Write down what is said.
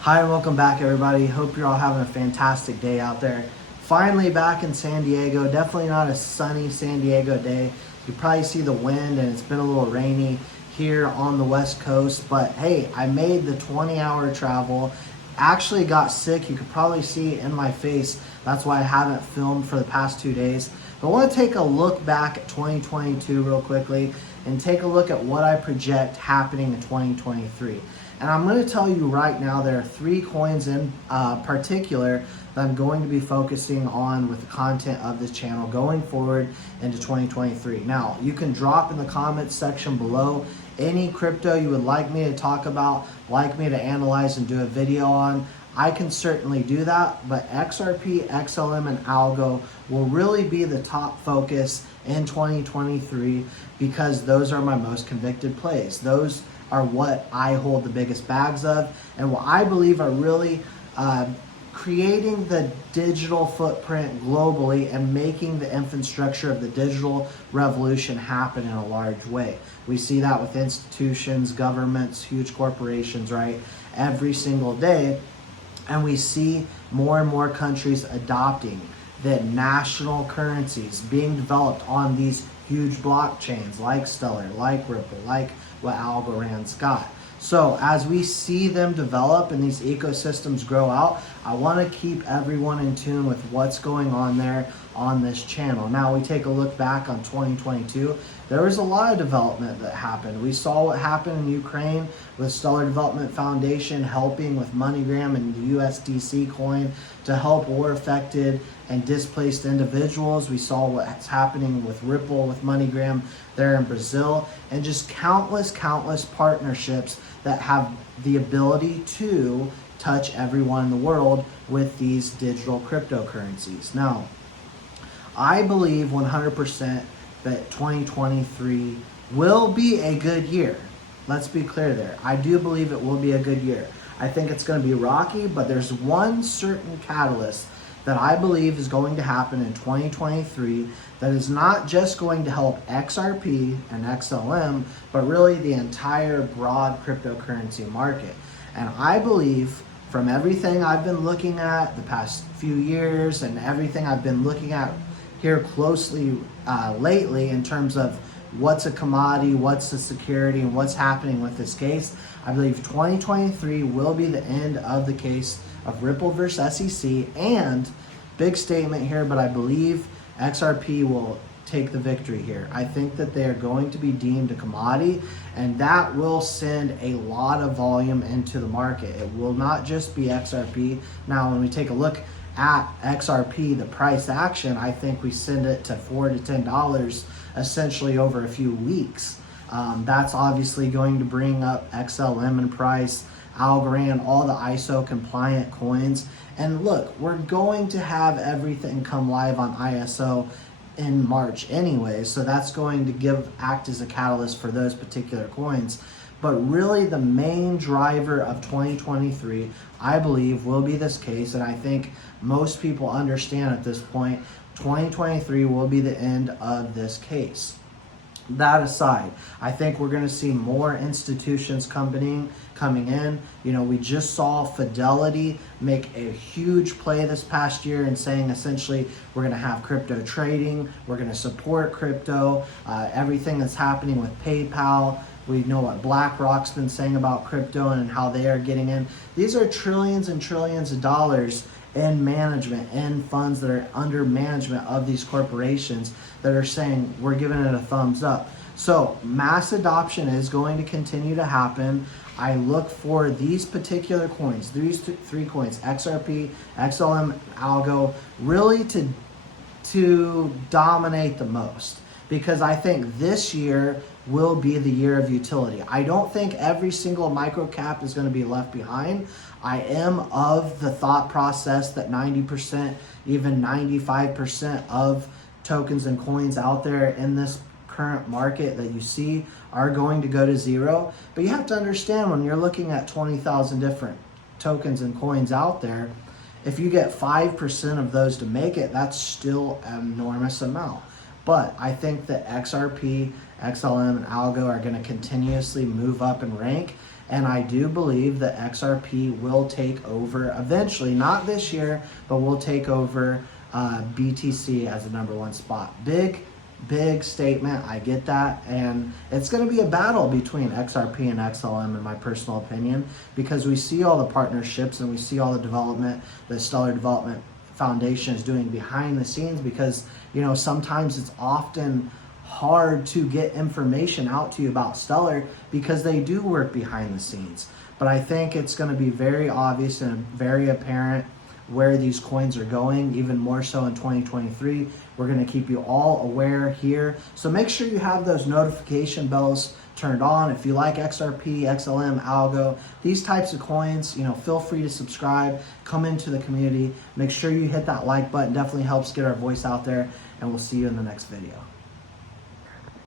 Hi and welcome back everybody. Hope you're all having a fantastic day out there. Finally back in San Diego. Definitely not a sunny San Diego day. You probably see the wind and it's been a little rainy here on the West Coast. But hey, I made the 20-hour travel. Actually got sick. You could probably see in my face. That's why I haven't filmed for the past 2 days. But I want to take a look back at 2022 real quickly and take a look at what I project happening in 2023. And I'm going to tell you right now, there are 3 coins in particular that I'm going to be focusing on with the content of this channel going forward into 2023. Now, you can drop in the comments section below any crypto you would like me to talk about, like me to analyze and do a video on. I can certainly do that, but Xrp, Xlm, and Algo will really be the top focus in 2023 because those are my most convicted plays. Those are what I hold the biggest bags of and what I believe are really creating the digital footprint globally and making the infrastructure of the digital revolution happen in a large way. We see that with institutions, governments, huge corporations, right? Every single day. And we see more and more countries adopting the national currencies being developed on these huge blockchains like Stellar, like Ripple, like what Algorand's got. So as we see them develop and these ecosystems grow out, I want to keep everyone in tune with what's going on there on this channel. Now we take a look back on 2022. There was a lot of development that happened. We saw what happened in Ukraine with Stellar Development Foundation helping with MoneyGram and the USDC coin to help war-affected and displaced individuals. We saw what's happening with Ripple, with MoneyGram there in Brazil, and just countless partnerships that have the ability to touch everyone in the world with these digital cryptocurrencies. Now, I believe 100% that 2023 will be a good year. Let's be clear there. I do believe it will be a good year. I think it's going to be rocky, but there's one certain catalyst that I believe is going to happen in 2023 that is not just going to help XRP and XLM, but really the entire broad cryptocurrency market. And I believe from everything I've been looking at the past few years and everything I've been looking at here closely lately in terms of what's a commodity, what's a security, and what's happening with this case, I believe 2023 will be the end of the case of Ripple versus SEC. And big statement here, but I believe XRP will take the victory here. I think that they are going to be deemed a commodity, and that will send a lot of volume into the market. It will not just be XRP. Now, when we take a look at XRP, the price action, I think we send it to $4 to $10 essentially over a few weeks. That's obviously going to bring up XLM in price, Algorand, all the ISO compliant coins. And look, we're going to have everything come live on ISO in March anyway, so that's going to act as a catalyst for those particular coins. But really the main driver of 2023, I believe, will be this case, and I think most people understand at this point, 2023 will be the end of this case. That aside, I think we're going to see more institutions coming in. You know, we just saw Fidelity make a huge play this past year and saying essentially we're going to have crypto trading, we're going to support crypto, everything that's happening with PayPal. We know what BlackRock's been saying about crypto and how they are getting in. These are trillions and trillions of dollars in management and funds that are under management of these corporations that are saying we're giving it a thumbs up. So mass adoption is going to continue to happen. I look for these particular coins, these 3 coins, XRP, XLM, Algo, really to dominate the most, because I think this year will be the year of utility. I don't think every single micro cap is going to be left behind. I am of the thought process that 90%, even 95% of tokens and coins out there in this current market that you see are going to go to zero. But you have to understand, when you're looking at 20,000 different tokens and coins out there, if you get 5% of those to make it, that's still an enormous amount. But I think that XRP, XLM, and Algo are going to continuously move up in rank. And I do believe that XRP will take over eventually, not this year, but will take over BTC as the #1 spot. Big statement, I get that, and it's going to be a battle between XRP and XLM in my personal opinion, because we see all the partnerships and we see all the development that Stellar Development Foundation is doing behind the scenes, because sometimes it's often hard to get information out to you about Stellar because they do work behind the scenes. But I think it's going to be very obvious and very apparent where these coins are going, even more so in 2023. We're going to keep you all aware here. So make sure you have those notification bells turned on. If you like XRP, XLM, Algo, these types of coins, feel free to subscribe, come into the community. Make sure you hit that like button. Definitely helps get our voice out there, and we'll see you in the next video.